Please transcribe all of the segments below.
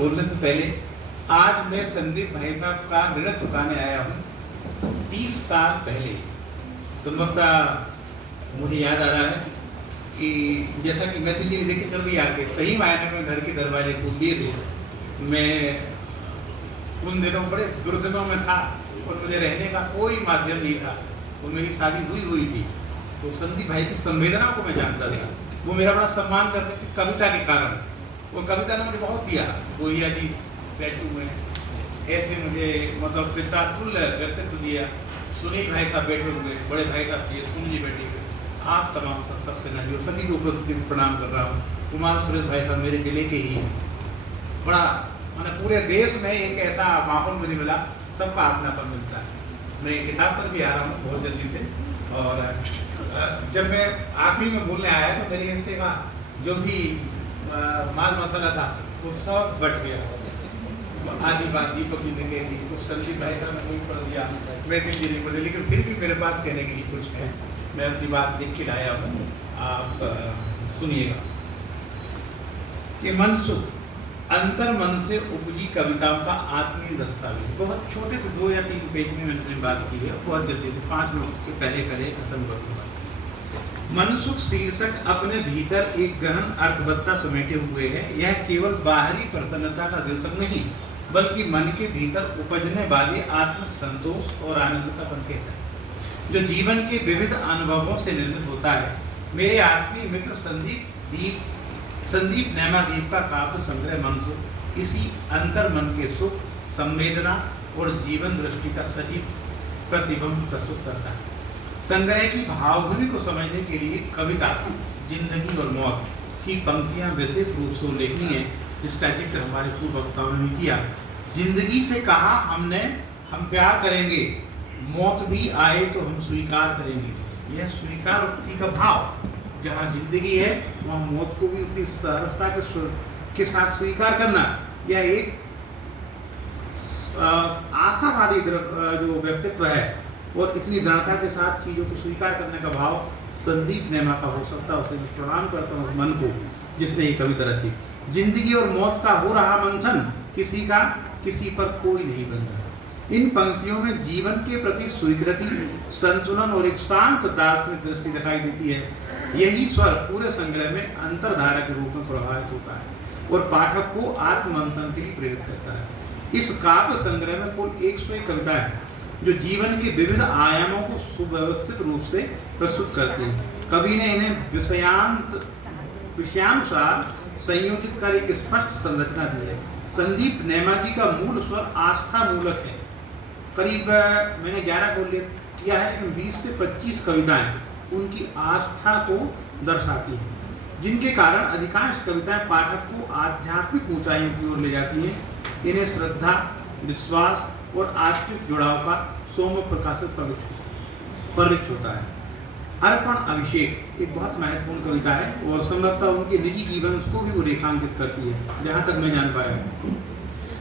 बोलने से पहले आज मैं संदीप भाई साहब का ऋण चुकाने आया हूँ 30 साल पहले। संभवतः मुझे याद आ रहा है कि जैसा कि मैथिल जी ने जिक्र कर दिया कि सही मायने में घर के दरवाजे खोल दिए थे। मैं उन दिनों बड़े दुर्दिनों में था और मुझे रहने का कोई माध्यम नहीं था। वो मेरी शादी हुई थी, तो संदीप भाई की संवेदना को मैं जानता था। वो मेरा बड़ा सम्मान करते थे कविता के कारण। वो कविता ने मुझे बहुत दिया। गोहिया जी बैठे हुए हैं, ऐसे मुझे मतलब पिता तुल्य व्यक्तित्व दिया। सुनील भाई साहब बैठे हुए, बड़े भाई साहब ये सुन जी बैठे हुए, आप तमाम सबसे नजी और सभी की उपस्थिति में प्रणाम कर रहा हूँ। कुमार सुरेश भाई साहब मेरे जिले के ही हैं। बड़ा मैंने पूरे देश में एक ऐसा माहौल मुझे मिला, सबका अपनापन मिलता है। मैं किताब पर भी आ रहा हूँ बहुत जल्दी से। और जब मैं आखिरी में बोलने आया तो मेरी हिस्से का जो भी माल मसाला था वो सब बट गया। आधी बात दीपक जी ने कह दी, कुछ संदीप भाई साहब ने भी पढ़ दिया, मैथिल जी ने पढ़ दिया, लेकिन फिर भी मेरे पास कहने के लिए कुछ है। मैं अपनी बात लिख के लाया हूँ, आप सुनिएगा कि मनसुख अंतर मन से उपजी कविताओं का आत्मीय दस्तावेज। बहुत छोटे से 2 या 3 पेज में मैंने बात की है, बहुत जल्दी से 5 मिनट के पहले खत्म कर दूंगा। मनसुख शीर्षक अपने भीतर एक गहन अर्थवत्ता समेटे हुए है। यह केवल बाहरी प्रसन्नता का द्योतक नहीं, बल्कि मन के भीतर उपजने वाले आत्मिक संतोष और आनंद का संकेत है, जो जीवन के विविध अनुभवों से निर्मित होता है। मेरे आत्मीय मित्र संदीप नैमादीप का काव्य संग्रह मनसुख इसी अंतर मन के सुख, संवेदना और जीवन दृष्टि का सजीव प्रतिबिंब प्रस्तुत करता है। संग्रह की भावभूमि को समझने के लिए कविता जिंदगी और मौत की पंक्तियां विशेष रूप से उल्लेखनीय है, जिसका जिक्र हमारे पूर्व वक्ताओं ने किया। जिंदगी से कहा हमने हम प्यार करेंगे, मौत भी आए तो हम स्वीकार करेंगे। यह स्वीकार उक्ति का भाव, जहाँ जिंदगी है वहाँ मौत को भी उतनी सहजता के साथ स्वीकार करना, यह एक आशावादी जो व्यक्तित्व है और इतनी दृढ़ता के साथ चीज़ों को स्वीकार करने का भाव संदीप नैमा का हो सकता है। उसे मैं प्रणाम करता हूँ उस मन को जिसने ये कविता रची। जिंदगी और मौत का हो रहा मंथन, किसी का किसी पर कोई नहीं बंधन। इन पंक्तियों में जीवन के प्रति स्वीकृति, संतुलन और एक शांत दार्शनिक दृष्टि दिखाई देती है। यही स्वर पूरे संग्रह में अंतर्धारा के रूप में प्रभावित होता है और पाठक को आत्ममंथन के लिए प्रेरित करता है। इस काव्य संग्रह में कुल 101 कविताएं हैं, जो जीवन के विविध आयामों को सुव्यवस्थित रूप से प्रस्तुत करती हैं। कवि ने इन्हें विषयानुसार संयोजित कर एक स्पष्ट संरचना दी है। संदीप नैमा जी का मूल स्वर आस्था मूलक है। करीब मैंने 11 को उल्लेख किया है, लेकिन 20 से 25 कविताएं उनकी आस्था को दर्शाती हैं, जिनके कारण अधिकांश कविताएं पाठक को आध्यात्मिक ऊंचाइयों की ओर ले जाती हैं। इन्हें श्रद्धा, विश्वास और आत्मिक जुड़ाव का सौम्य प्रकाशित परिलक्षित होता है। अर्पण अभिषेक एक बहुत महत्वपूर्ण कविता है और संभवतः उनके निजी जीवन को भी वो रेखांकित करती है, जहाँ तक मैं जान पाया।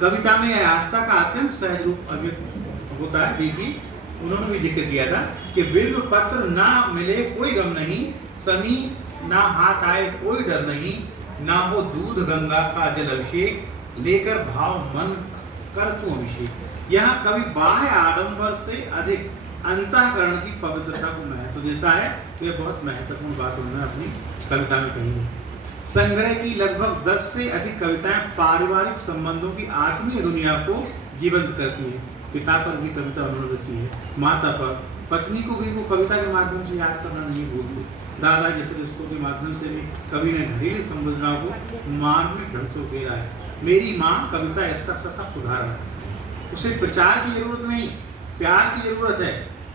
कविता में यह आस्था का अत्यंत सहज रूप अभिव्यक्त होता है। देखिए, उन्होंने भी जिक्र किया था कि बिल्व पत्र ना मिले कोई गम नहीं, समी ना हाथ आए कोई डर नहीं, ना हो दूध गंगा का जल अभिषेक, लेकर भाव मन कर तू अभिषेक। यहाँ कवि बाह्य आडंबर से अधिक अंतःकरण की पवित्रता को महत्व देता है। तो यह बहुत महत्वपूर्ण बात उन्होंने अपनी कविता में कही है। संग्रह की लगभग 10 से अधिक कविताएं पारिवारिक संबंधों की आत्मीय दुनिया को जीवंत करती है। पिता पर भी कविता उन्होंने रची है, माता पर, पत्नी को भी वो कविता के माध्यम से याद करना नहीं भूलते। दादा जैसे रिश्तों के माध्यम से भी कवि ने घरेलू संवेदनाओं को मार्मिक ढंग से उकेरा है। मेरी माँ कविता इसका सशक्त उदाहरण है। उसे प्रचार की जरूरत नहीं, प्यार की जरूरत है,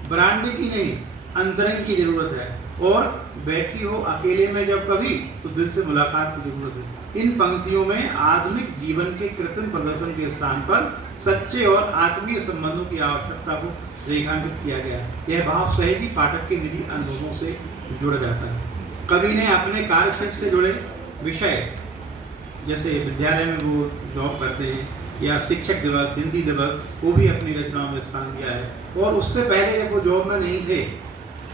ब्रांड की नहीं, अंतरंग की जरूरत है। और बैठी हो अकेले में जब कभी, तो दिल से मुलाकात की जरूरत है। इन पंक्तियों में आधुनिक जीवन के कृत्रिम प्रदर्शन के स्थान पर सच्चे और आत्मीय संबंधों की आवश्यकता को रेखांकित किया गया है। यह भाव सहज ही पाठक के निजी अनुभवों से जुड़ जाता है। कवि ने अपने कार्यक्षेत्र से जुड़े विषय, जैसे विद्यालय में वो जॉब करते हैं या शिक्षक दिवस, हिंदी दिवस, वो भी अपनी रचनाओं में स्थान दिया है। और उससे पहले जब वो जॉब में नहीं थे,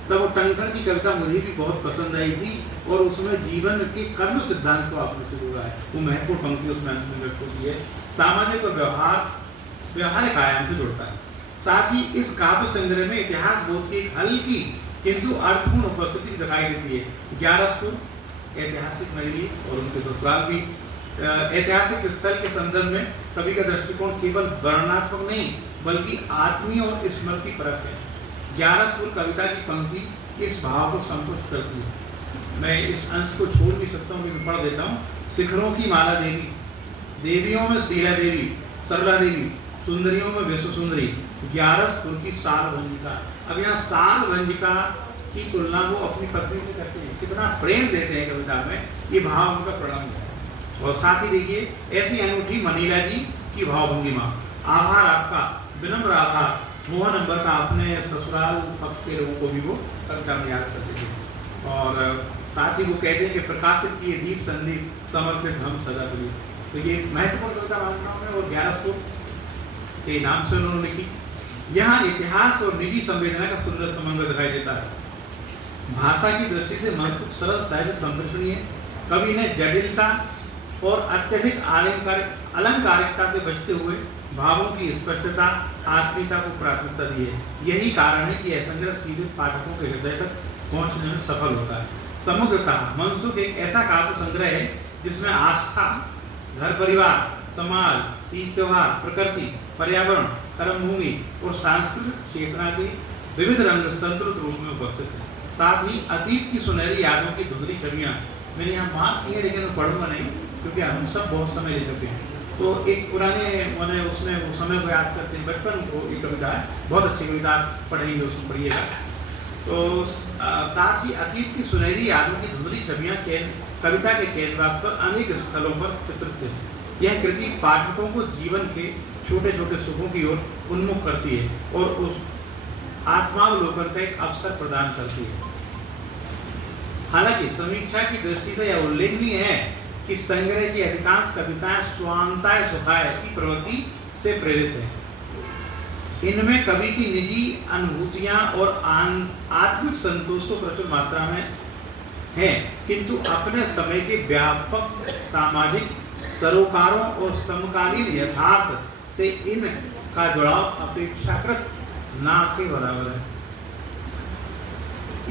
तब वो टंकण की कविता मुझे भी बहुत पसंद आई थी। और उसमें जीवन के कर्म सिद्धांत को आपने से जोड़ा है। वो महत्वपूर्ण पंक्ति उसमें अंत में व्यक्त होती है। सामाजिक और व्यवहारिक आयाम से जुड़ता है। साथ ही इस काव्य संग्रह में इतिहास बोध की एक हल्की किंतु अर्थपूर्ण उपस्थिति दिखाई देती है। ग्यारसपुर ऐतिहासिक नगरी और उनके ससुराल भी ऐतिहासिक स्थल के संदर्भ में कवि का दृष्टिकोण केवल वर्णनात्मक नहीं बल्कि आत्मीय और स्मृति परक है। ग्यारसपुर कविता की पंक्ति इस भाव को संतुष्ट करती है। मैं इस अंश को छोड़ भी सकता हूँ लेकिन पढ़ देता हूँ। शिखरों की माला देवी, देवियों में शीला देवी, सरला देवी, सुंदरियों में विश्व सुंदरी, ग्यारसपुर की सालभंजिका। अब यहाँ सालभंजिका की तुलना वो अपनी पत्नी से करते हैं, कितना प्रेम देते हैं कविता में, ये भाव उनका प्रणम है। और साथ ही देखिए ऐसी अनूठी मनीला जी की भावभंगिमा। आभार आपका, विनम्र आभार, मोहन नंबर का अपने ससुराल पक्ष के लोगों को भी वो कविता में याद करते थे। और साथ ही वो कहते हैं कि प्रकाशित किए दीप संदीप समर्पित हम सदा प्रिय। तो ये महत्वपूर्ण कविता मानता हूँ मैं। और ग्यारसपुर के नाम से उन्होंने लिखी। यहाँ इतिहास और निजी संवेदना का सुंदर समन्वय दिखाई देता है। भाषा की दृष्टि से मनसुख सरल सहज संप्रेषणीय। कवि ने जटिलता और अत्यधिक अलंकारिकता से बचते हुए भावों की स्पष्टता, आत्मीयता को प्राथमिकता दी है। यही कारण है कि यह संग्रह सीधे पाठकों के हृदय तक पहुंचने में सफल होता है। समग्रतः मनसुख एक ऐसा काव्य संग्रह है जिसमें आस्था, घर परिवार, समाज, तीज त्योहार, प्रकृति, पर्यावरण, कर्मभूमि और सांस्कृतिक चेतना के विविध रंग संतुलित रूप में उपस्थित है। साथ ही अतीत की सुनहरी यादों की धुंधली छवियाँ मैंने यहाँ मार्क की है लेकिन मैं पढ़ूंगा नहीं क्योंकि हम सब बहुत समय ले चुके हैं। तो एक पुराने मैंने उसमें वो समय को याद करते हैं, बचपन को एक कविता है, बहुत अच्छी कविता, पढ़ेंगे उसको पढ़िएगा। तो साथ ही अतीत की सुनहरी यादों की धुंधली छवियाँ कविता के कैनवास पर अनेक स्थलों पर चित्रित है। यह कृति पाठकों को जीवन के छोटे छोटे सुखों की ओर उन्मुख करती है और उस आत्मावलोकन का एक अवसर प्रदान करती है। हालांकि समीक्षा की दृष्टि से यह उल्लेखनीय है कि संग्रह की अधिकांश कविताएं स्वांताय सुखाय की प्रवृत्ति से प्रेरित हैं। इनमें कवि की निजी अनुभूतियां और आत्मिक संतोष को प्रचुर मात्रा में है, किंतु अपने समय के व्यापक सामाजिक सरोकारों और समकालीन यथार्थ से इनका जुड़ाव अपेक्षाकृत ना के बराबर है।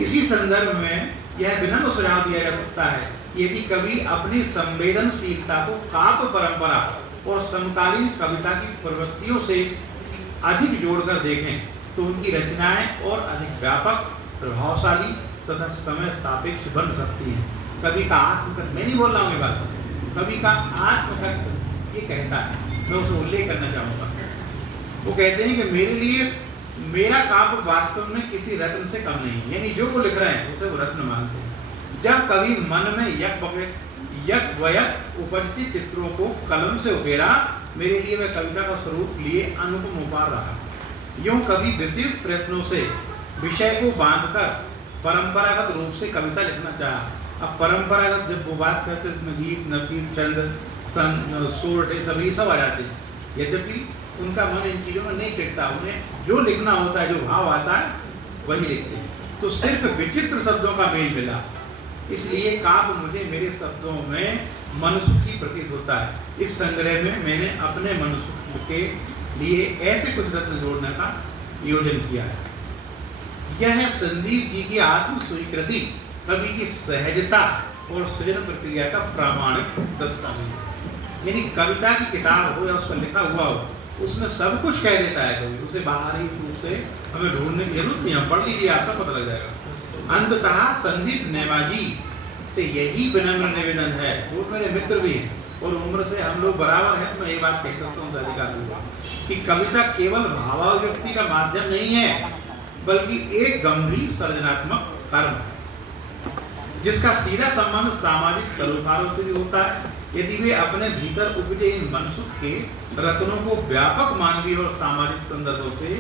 इसी संदर्भ में यह विनम्र सुझाव दिया जा सकता है यदि कवि अपनी संवेदनशीलता को काव्य परंपरा और समकालीन कविता की प्रवृत्तियों से अधिक जोड़कर देखें तो उनकी रचनाएं और अधिक व्यापक, प्रभावशाली तथा समय सापेक्ष बन सकती हैं। कवि का आत्मकथन, मैं नहीं बोल रहा हूँ ये बात, कवि का आत्मकथन ये कहता है, मैं उसे उल्लेख करना चाहूँगा। वो कहते हैं कि मेरे लिए मेरा काव्य वास्तव में किसी रत्न से कम नहीं, यानी जो वो लिख रहे हैं उसे वो रत्न मानते हैं। जब कवि मन में यक उपजती चित्रों को कलम से उकेरा, मेरे लिए वह कविता का स्वरूप लिए अनुपम उपहार रहा। यूं कवि विशेष प्रयत्नों से विषय को बांधकर परंपरागत रूप से कविता लिखना चाहा। अब परंपरागत जब वो बात करते हैं इसमें गीत, नवगीत, छंद, सोरठे सभी सब आ जाते हैं। यद्यपि उनका मन इन चीज़ों में नहीं टिकता, उन्हें जो लिखना होता है, जो भाव आता है वही लिखते हैं। तो सिर्फ विचित्र शब्दों का मेल मिला, इसलिए काव्य मुझे मेरे शब्दों में मनसुखी प्रतीत होता है। इस संग्रह में मैंने अपने मनसुख के लिए ऐसे कुछ रत्न जोड़ने का योजन किया है। यह है संदीप जी की आत्म स्वीकृति, कवि की सहजता और सृजन प्रक्रिया का प्रामाणिक दस्तावेज। यानी कविता की किताब हो या उस पर लिखा हुआ हो, उसमें सब कुछ कह देता है कवि, उसे बाहरी रूप से हमें ढूंढने की जरूरत नहीं है, पढ़ लीजिए आप सब पता लग जाएगा। अंततः संदीप नेमाजी से यही विनम्र निवेदन है, वो मेरे मित्र भी हैं और उम्र से हम लोग बराबर हैं, तो मैं एक बात कह सकता हूँ अधिकार कि कविता केवल भावाभिव्यक्ति का माध्यम नहीं है बल्कि एक गंभीर सृजनात्मक कर्म है जिसका सीधा संबंध सामाजिक सरोकारों से भी होता है। यदि वे अपने भीतर उपजे इन मनसुख के रत्नों को व्यापक मानवीय और सामाजिक संदर्भों से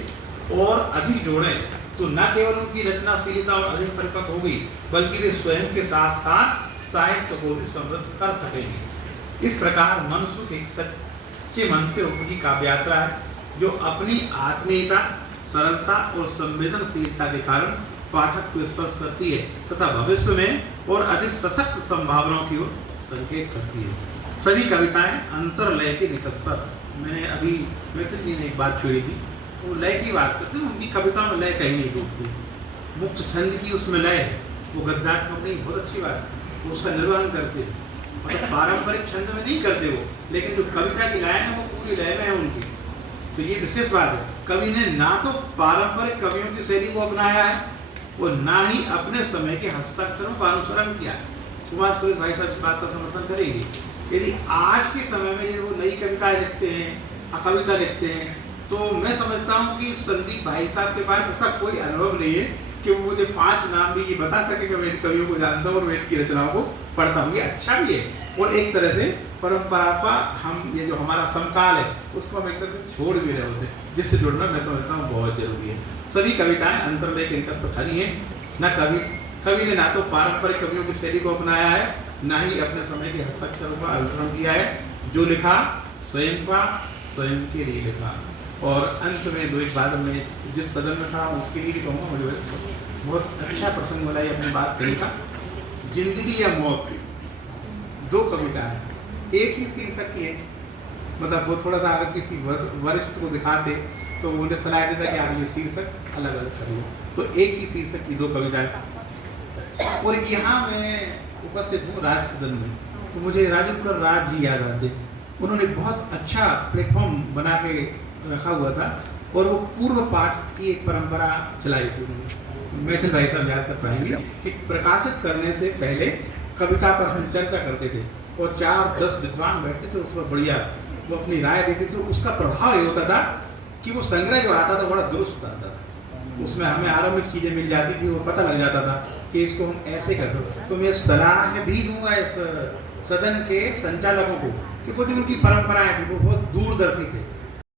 और अधिक जोड़ें तो न केवल उनकी रचनाशीलता और अधिक परिपक्व होगी बल्कि वे स्वयं के साथ साथ साहित्य को भी समृद्ध कर सकेंगे। इस प्रकार मनसुख एक सच्चे मन से उपजी काव्य यात्रा है जो अपनी आत्मीयता, सरलता और संवेदनशीलता के कारण पाठक को स्पर्श करती है तथा भविष्य में और अधिक सशक्त संभावनाओं की ओर संकेत करती है। सभी कविताएं अंतर्लय के निकटस्थ। मैंने अभी मैथिल जी ने एक बात छेड़ी थी, वो लय की बात करते हैं, उनकी कविताओं में लय कहीं नहीं टूटती, मुक्त छंद की उसमें लय है, वो गद्यात्मक नहीं, बहुत अच्छी बात है, वो उसका निर्वहन करते हैं, मतलब पारंपरिक छंद में नहीं करते वो, लेकिन जो कविता की लाइन है वो पूरी लय में है उनकी। तो ये विशेष बात है, कवि ने ना तो पारंपरिक कवियों की शैली को अपनाया है और ना ही अपने समय के हस्ताक्षरों का अनुसरण किया। कुमार सुरेश भाई साहब इस बात का समर्थन करेंगे। यदि आज के समय में वो नई कविताएं लिखते हैं, कविता लिखते हैं, तो मैं समझता हूँ कि संदीप भाई साहब के पास ऐसा कोई अनुभव नहीं है कि वो मुझे 5 नाम भी ये बता सके कि मैं इन कवियों को जानता हूँ और मैं इनकी रचनाओं को पढ़ता हूँ। ये अच्छा भी है और एक तरह से परंपरा का हम ये जो हमारा समकाल है उसको हम एक तरह से छोड़ भी रहे होते हैं, जिससे जुड़ना मैं समझता हूँ बहुत जरूरी है। सभी कविताएं अंतर्लय के निकट खड़ी हैं। न कवि ने ना तो पारंपरिक कवियों की शैली को अपनाया है, ना ही अपने समय के हस्ताक्षरों का अनुसरण किया है। जो लिखा स्वयं के लिए लिखा। और अंत में दो एक बात में जिस सदन में खड़ा हूँ उसके लिए भी कहूँगा, मुझे बहुत अच्छा प्रसंग मिला ये अपनी बात करने का। जिंदगी या मौत से 2 कविताएं एक ही शीर्षक की है, मतलब वो थोड़ा सा अगर किसी वरिष्ठ को दिखाते तो उन्हें सलाह देता कि आप ये शीर्षक अलग अलग करिए। तो एक ही शीर्षक की 2 कविताएं, और यहाँ मैं उपस्थित हूँ राज सदन में, तो मुझे राजेंद्र राज जी याद आते। उन्होंने बहुत अच्छा प्लेटफॉर्म बना के रखा हुआ था और वो पूर्व पाठ की एक परंपरा चलाई थी उन्होंने। मैथिल भाई साहब याद कर पाएंगे कि प्रकाशित करने से पहले कविता पर हम चर्चा करते थे और 4-10 विद्वान बैठते थे, उस पर बढ़िया वो अपनी राय देते थे। उसका प्रभाव ये होता था कि वो संग्रह जो आता था बड़ा दुरुस्त आता था, उसमें हमें आरंभिक चीज़ें मिल जाती थी, वो पता लग जाता था कि इसको हम ऐसे कर सकते। तो मैं सलाह भी दूंगा इस सदन के संचालकों को कि वो जो उनकी परंपराएं थी वो बहुत दूरदर्शी थे,